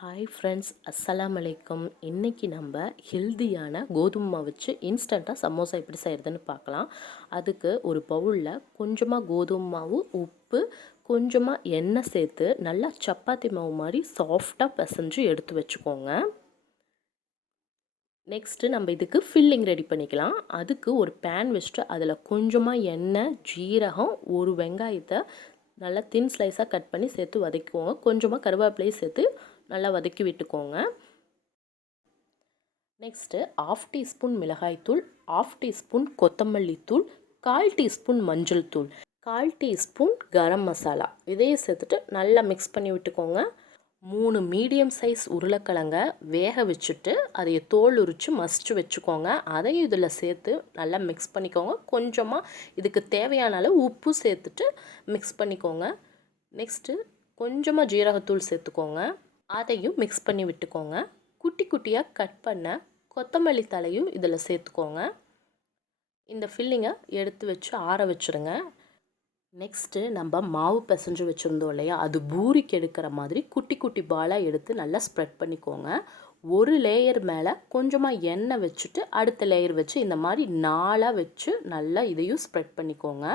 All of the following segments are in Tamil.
ஹாய் ஃப்ரெண்ட்ஸ் அஸ்ஸலாம் அலைக்கும் இன்றைக்கி நம்ம ஹெல்தியான கோதுமை மாவு வச்சு இன்ஸ்டண்ட்டாக சமோசா எப்படி செய்கிறதுன்னு பார்க்கலாம். அதுக்கு ஒரு பவுலில் கொஞ்சமாக கோதுமை மாவு உப்பு கொஞ்சமாக எண்ணெய் சேர்த்து நல்லா சப்பாத்தி மாவு மாதிரி சாஃப்டாக பிசைஞ்சு எடுத்து வச்சுக்கோங்க. நெக்ஸ்ட்டு நம்ம இதுக்கு ஃபில்லிங் ரெடி பண்ணிக்கலாம். அதுக்கு ஒரு பேன் வச்சுட்டு அதில் கொஞ்சமாக எண்ணெய் ஜீரகம் ஒரு வெங்காயத்தை நல்லா தின் ஸ்லைஸாக கட் பண்ணி சேர்த்து வதக்குவோங்க கொஞ்சமாக கருவேப்பிலையும் சேர்த்து நல்லா வதக்கி விட்டுக்கோங்க. நெக்ஸ்ட்டு ஆஃப் டீஸ்பூன் மிளகாய்த்தூள் ஆஃப் டீஸ்பூன் கொத்தமல்லி தூள் கால் டீஸ்பூன் மஞ்சள் தூள் கால் டீஸ்பூன் கரம் மசாலா. இதையும் சேர்த்துட்டு நல்லா மிக்ஸ் பண்ணி விட்டுக்கோங்க. மூணு மீடியம் சைஸ் உருளைக்கிழங்க வேக வச்சுட்டு அதை தோல் உரித்து மசிச்சு வச்சுக்கோங்க. அதையும் இதில் சேர்த்து நல்லா மிக்ஸ் பண்ணிக்கோங்க. கொஞ்சமாக இதுக்கு தேவையான அளவு உப்பு சேர்த்துட்டு மிக்ஸ் பண்ணிக்கோங்க. நெக்ஸ்ட்டு கொஞ்சமாக ஜீரகத்தூள் சேர்த்துக்கோங்க. அதையும் மிக்ஸ் பண்ணி விட்டுக்கோங்க. குட்டி குட்டியாக கட் பண்ண கொத்தமல்லி தலையும் இதில் சேர்த்துக்கோங்க. இந்த ஃபில்லிங்கை எடுத்து வச்சு ஆற வச்சுருங்க. நெக்ஸ்ட்டு நம்ம மாவு பிசைஞ்சு வச்சுருந்தோம் இல்லையா? அது பூரிக்கு எடுக்கிற மாதிரி குட்டி குட்டி பாலாக எடுத்து நல்லா ஸ்ப்ரெட் பண்ணிக்கோங்க. ஒரு லேயர் மேலே கொஞ்சமாக எண்ணெய் வச்சுட்டு அடுத்த லேயர் வச்சு இந்த மாதிரி நாளாக வச்சு நல்லா இதையும் ஸ்ப்ரெட் பண்ணிக்கோங்க.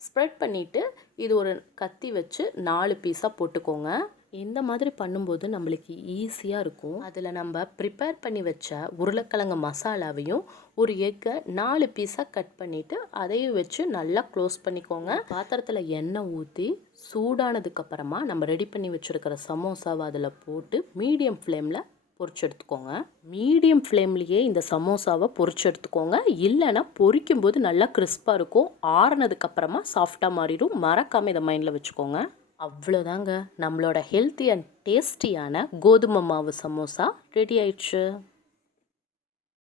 ஸ்ப்ரெட் பண்ணிவிட்டு இது ஒரு கத்தி வச்சு நாலு பீஸாக போட்டுக்கோங்க. இந்த மாதிரி பண்ணும்போது நம்மளுக்கு ஈஸியாக இருக்கும். அதில் நம்ம ப்ரிப்பேர் பண்ணி வச்ச உருளைக்கிழங்கு மசாலாவையும் ஒரு எக்கை நாலு பீஸாக கட் பண்ணிவிட்டு அதையும் வச்சு நல்லா க்ளோஸ் பண்ணிக்கோங்க. பாத்திரத்தில் எண்ணெய் ஊற்றி சூடானதுக்கப்புறமா நம்ம ரெடி பண்ணி வச்சுருக்கிற சமோசாவை அதில் போட்டு மீடியம் ஃப்ளேமில் பொரிச்சு எடுத்துக்கோங்க. மீடியம் ஃப்ளேம்லேயே இந்த சமோசாவை பொரிச்சு எடுத்துக்கோங்க. இல்லைன்னா பொரிக்கும் போது நல்லா கிறிஸ்பாக இருக்கும். ஆறுனதுக்கப்புறமா சாஃப்டாக மாறிடும். மறக்காமல் இதை மைண்டில் வச்சுக்கோங்க. அவ்வளோதாங்க. நம்மளோட ஹெல்த்தி அண்ட் டேஸ்டியான கோதுமை மாவு சமோசா ரெடி ஆயிடுச்சு.